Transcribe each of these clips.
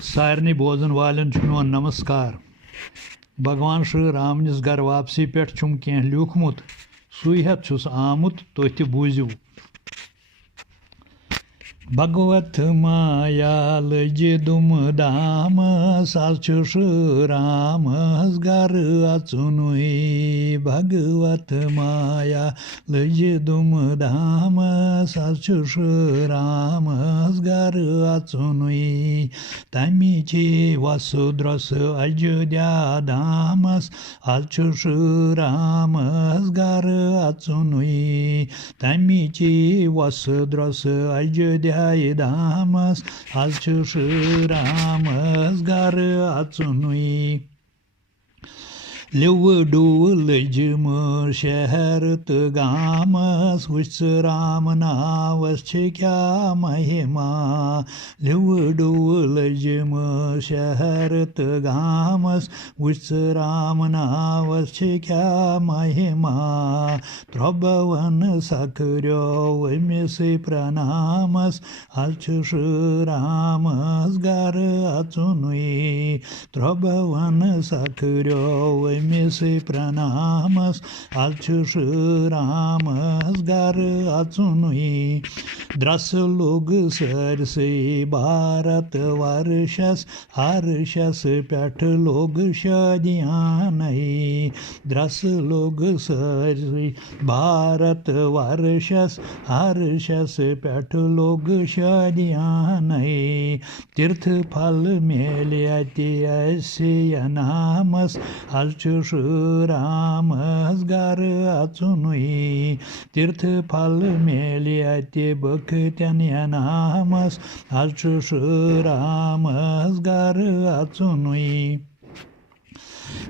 सारनी बोजन वालन मेन नमस्कार। भगवान श्री राम निस घर वापसी पे कह लिखमुत सुई हेत छुस आमुत तुह ति बूझिव। भगवत माया लज दुम दामस आज श्री रामस घर अचुनुई। भगवत माया लज दुम दामस आज श्री रामस घर अचुनुई। तमिची वसुद्रस अयोध्या धामस आज श्री रामस घर अचुनुई। तमिची वसुद्रस अयोध्या धामस आज श्री रामस घर अचुनुई। लिव डूव लजम शहर तो गामस वुच राम नावस क्या महिमा। लिव डूव लजम शहर तो गामस वुच राम नावस क्या महिमा। त्रभवन सकर्यो वमिस प्रणामस आज श्री रामस घर अचुनुई। त्रभवन सकर्यो मिस प्रणामस आज श्री रामस घर अचुनुई। द्रस लोग सरसे भारत वर्षस हर्षस पेठ लोग शादियाँ नई। द्रस लोग सरसे भारत वर्षस हर्षस पेठ लोग शादियाँ नई। तीर्थ फल मेलते अस्य नामस आज श्री रामस घर अचुनुई। तीर्थ फल मेलते भक्तन नामस आज श्री रामस घर अचुनुई।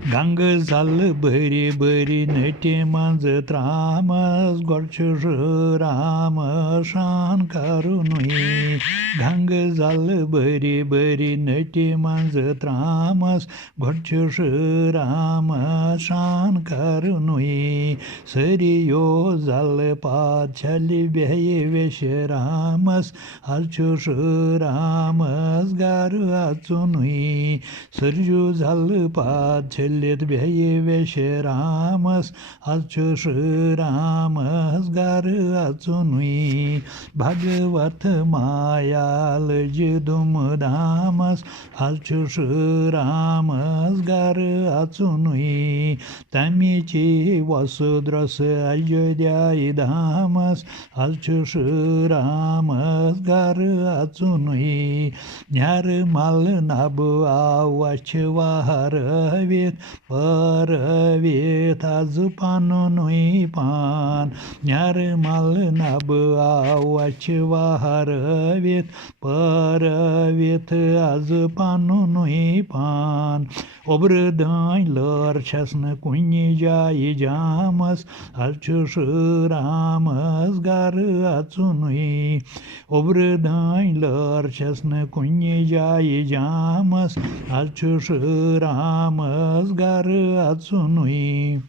गंग जल बरी बरी नटी मंज त्रामस गोड श्री राम शान करुनुई। गंग जल बरी बरी नटी मंज त्रामस गोड श्री राम शान करुनुई। सरियो जल पात छलि बेह विश्रामस आज श्री रामस घर अचुनुई। सरजू जल पात छलित बेह विश्रामस आज श्री रामस घर अचुनुई। भगवत माया लज दुम धामस आज श्री रामस घर अचुनुई। तमिची वसुद्रस अयोध्या धामस आज श्री रामस घर अचुनुई। न्यारमल नब आवछ वहरवित परवित आज पानुनुई पान। न्यारमल नब आवछ वहरवित परवित आज पानुनुई पान। ओब्र दान लर छसन कुनि जाय जामस आज श्री रामस घर अचुनुई। ओब्र दान लर छसन कुनि जाय जामस आज श्री रामस घर अचुनुई।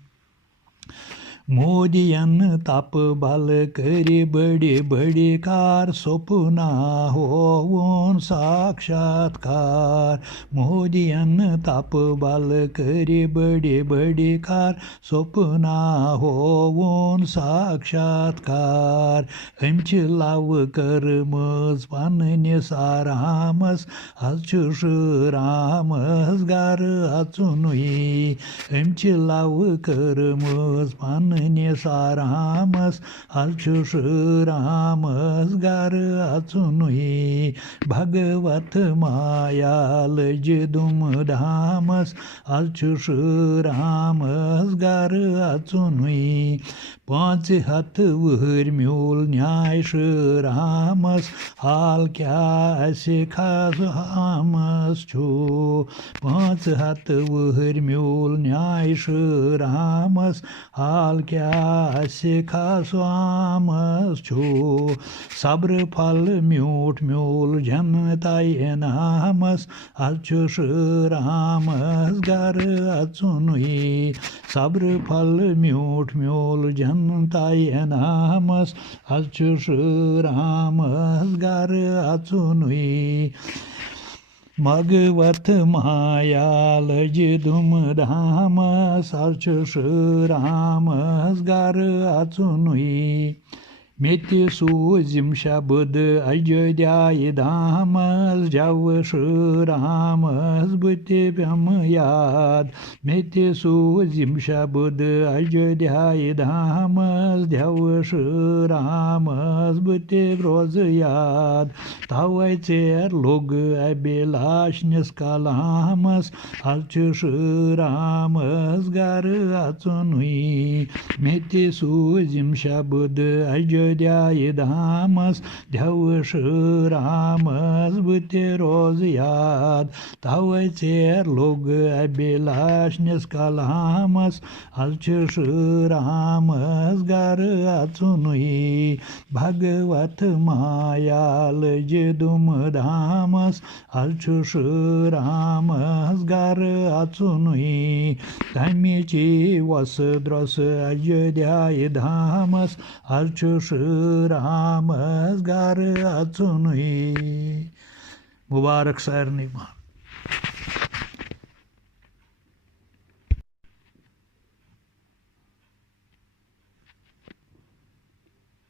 मोदियन तप बल करी बड़ी बड़ी कार सपना होवन साक्षात्कार। मोदियन तप बल करी बड़ी बड़ी कार सपना होवन साक्षात्कार। अमच लव करमज पन्निस आरामस आज श्री रामस घर अचुनुई। अमच लव करमज पन्निस आरामस आज श्री रामस घर अचुनुई। भगवत माया लज दुम धामस आज श्री रामस घर अचुनुई। 500 वहर म्यूल न्याय श्री रामस हाल क्या असे खास हामस छु। 500 वहर म्यूल न्याय श्री रामस हाल क्या असे खास हामस छु। सब्र फल म्यूट म्यूल जनताय नामस आज श्री रामस घर अचुनुई। सब्र फल म्यूट म्यूल जनताय नामस आज श्री रामस घर अचुनुई। भगवत माया लज धूम धामस आज रामस गर अचुनुई मेते सूजिम शब्द अयोध्याय धामस जव रामस बुते प्यम याद मेते सूजिम शब्द अयोध्याय धामस जव रामस बुते रोज याद तवै चेर लोग अभिलाष निष्कलामस आज रामस गर अचुनुई मेते सूजिम शब्द अयोध्याय धामस ध्यवश रामस बुते रोज याद तवै चेर लोग अभिलाष निष्कलामस आज रामस गर अचुनुई भगवत माया लज धूम धामस आज रामस गर अचुनुई तमिची वस द्रस अयोध्याय धामस आज रामस गर अचुनुई मुबारक सारनी।